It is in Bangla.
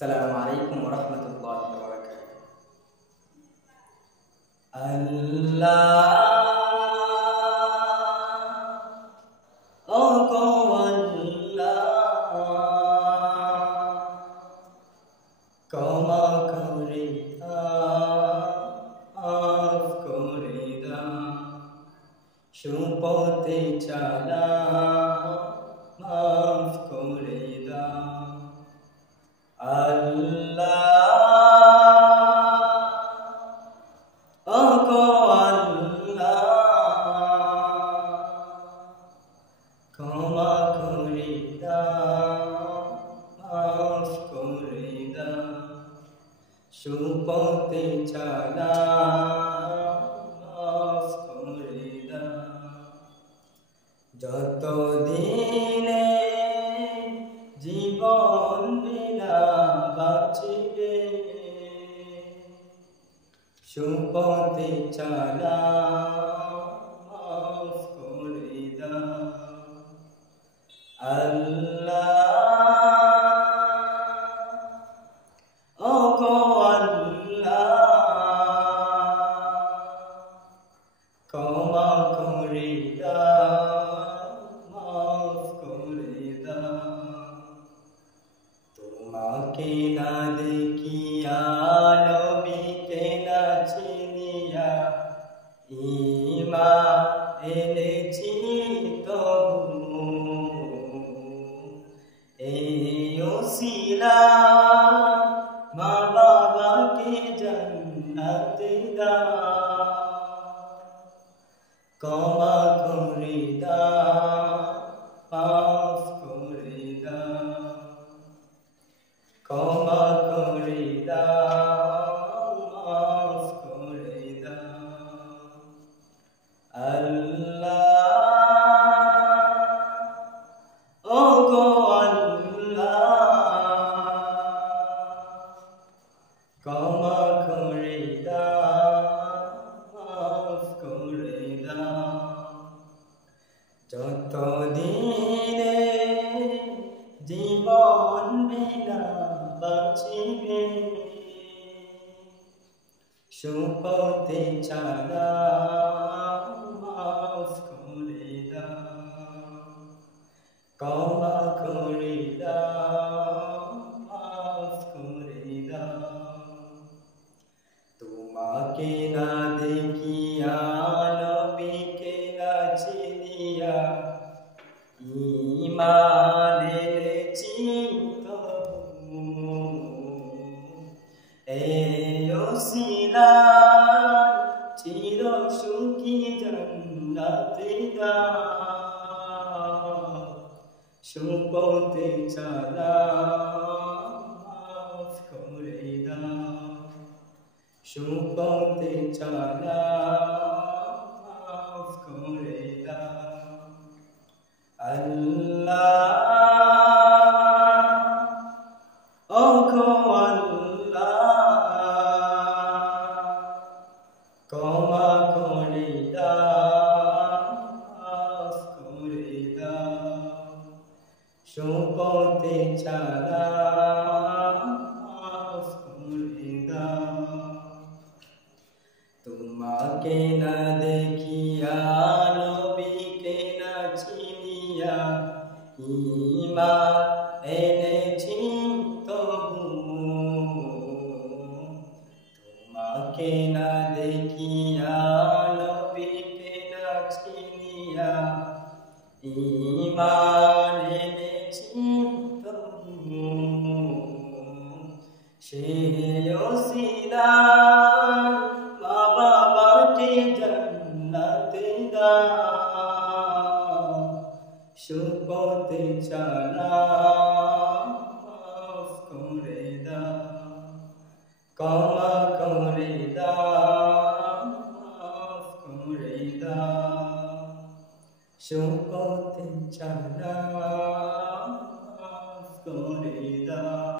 আসসালামু আলাইকুম ওয়া রাহমাতুল্লাহি ওয়া বারাকাতুহু। আল্লাহ ও গো আল্লাহ, ক্ষমা করে দাও, মাফ করে দাও, সুপথে চালাও, মাফ করে দাও। আল্লাহ ও গো আল্লাহ, ক্ষমা করে দাও, মাফ করে দাও, সুপথে চালাও, মাফ করে দাও। যতদিনে জীবন বিনা বাঁচিবে, সুপথে চালাও, মাফ করে দাও। আল্লাহ ও গো আল্লাহ, ক্ষমা করে দাও, মাফ করে দাও। তোমাকে না দেখিয়া, নবীকে না চিনিয়া, ঈমান এনেছি তবু, এই ওসিলায় মা বাবাকে জান্নাত দাও। ক্ষমা করে দাও, মাফ করে দাও, ক্ষমা করে দাও, মাফ করে দাও। আল্লাহ ও গো আল্লাহ, ক্ষমা করে দাও, মাফ করে দাও। যতদিনে জীবন বিনা বাঁচিবে, সুপথে চালাও, মাফ করে দাও। ক্ষমা করে দাও, মাফ করে দাও। তোমাকে না দেখিয়া, নবীকে না চিনিয়া, ঈমান এনেছি তবু, এই ওসিলায় চির সুখী জান্নাত দাও। সুপথে চালাও, মাফ করে দাও, সুপথে চালাও, মাফ করে দাও। আল্লাহ ও গো আল্লাহ, ক্ষমা করে দাও, মাফ করে দাও, সুপথে চালাও, মাফ করে দাও। তোমাকে না দেখিয়া, নবীকে না চিনিয়া, ঈমান এনেছি তবু, তোমাকে না দেখিয়া, নবীকে না চিনিয়া, ঈমান এনেছি তবু, সেই ওসিলায় মা বাবাকে জান্নাত দাও। সুপথে চালাও, মাফ করে দাও, ক্ষমা করে দাও, মাফ করে দাও। সুপথে চালাও, মাফ করে দাও।